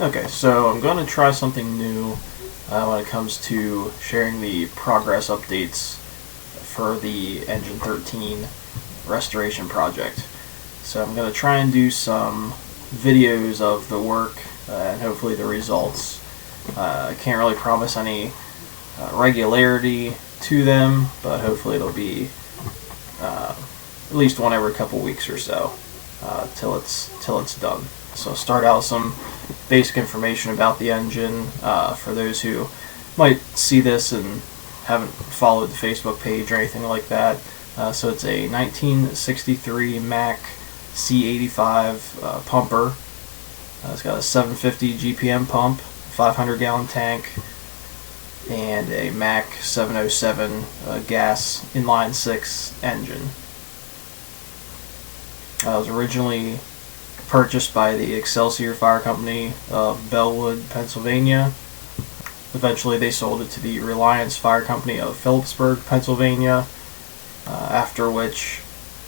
Okay, so I'm going to try something new when it comes to sharing the progress updates for the Engine 13 restoration project. So I'm going to try and do some videos of the work and hopefully the results. I can't really promise any regularity to them, but hopefully it'll be at least one every couple weeks or so till it's done. So I'll start out with some basic information about the engine for those who might see this and haven't followed the Facebook page or anything like that. So it's a 1963 Mack C85 pumper. It's got a 750 GPM pump, 500 gallon tank, and a Mack 707 gas inline 6 engine. It was originally purchased by the Excelsior Fire Company of Bellwood, Pennsylvania. Eventually they sold it to the Reliance Fire Company of Phillipsburg, Pennsylvania, after which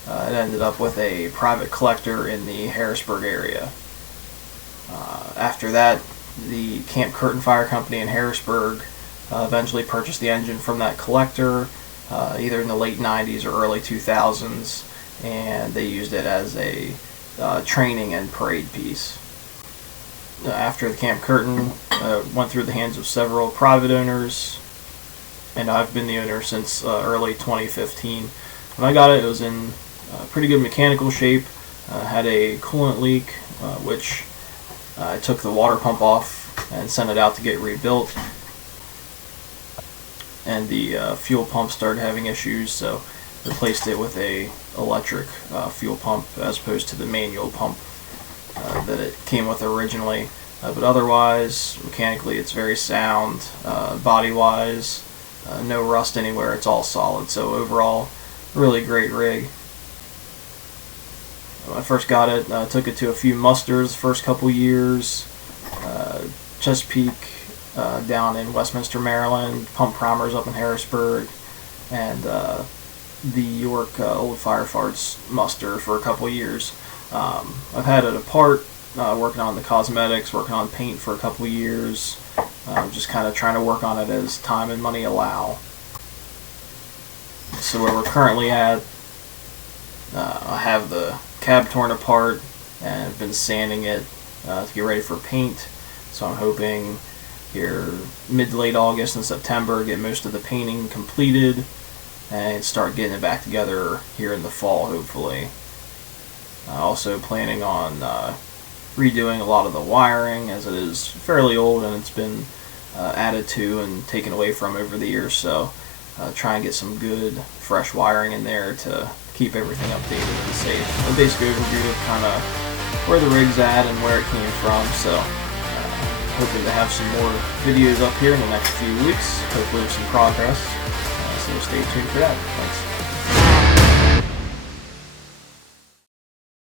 it ended up with a private collector in the Harrisburg area. After that, the Camp Curtin Fire Company in Harrisburg eventually purchased the engine from that collector either in the late 90s or early 2000s, and they used it as a training and parade piece. After the Camp Curtin went through the hands of several private owners, and I've been the owner since early 2015. When I got it, it was in pretty good mechanical shape. Had a coolant leak, which I took the water pump off and sent it out to get rebuilt. And the fuel pump started having issues, so replaced it with a electric fuel pump as opposed to the manual pump that it came with originally. But otherwise, mechanically, it's very sound. Body-wise, no rust anywhere. It's all solid. So overall, really great rig. When I first got it, I took it to a few musters the first couple years. Chesapeake down in Westminster, Maryland. Pump primers up in Harrisburg. And the York Old Firefarts muster for a couple years. I've had it apart, working on the cosmetics, working on paint for a couple years, just kind of trying to work on it as time and money allow. So where we're currently at, I have the cab torn apart and I've been sanding it to get ready for paint. So I'm hoping here mid to late August and September get most of the painting completed and start getting it back together here in the fall, hopefully. Also planning on redoing a lot of the wiring, as it is fairly old and it's been added to and taken away from over the years, so try and get some good fresh wiring in there to keep everything updated and safe. A basic overview of kind of where the rig's at and where it came from, so hoping to have some more videos up here in the next few weeks, hopefully with some progress. So stay tuned for that. Thanks.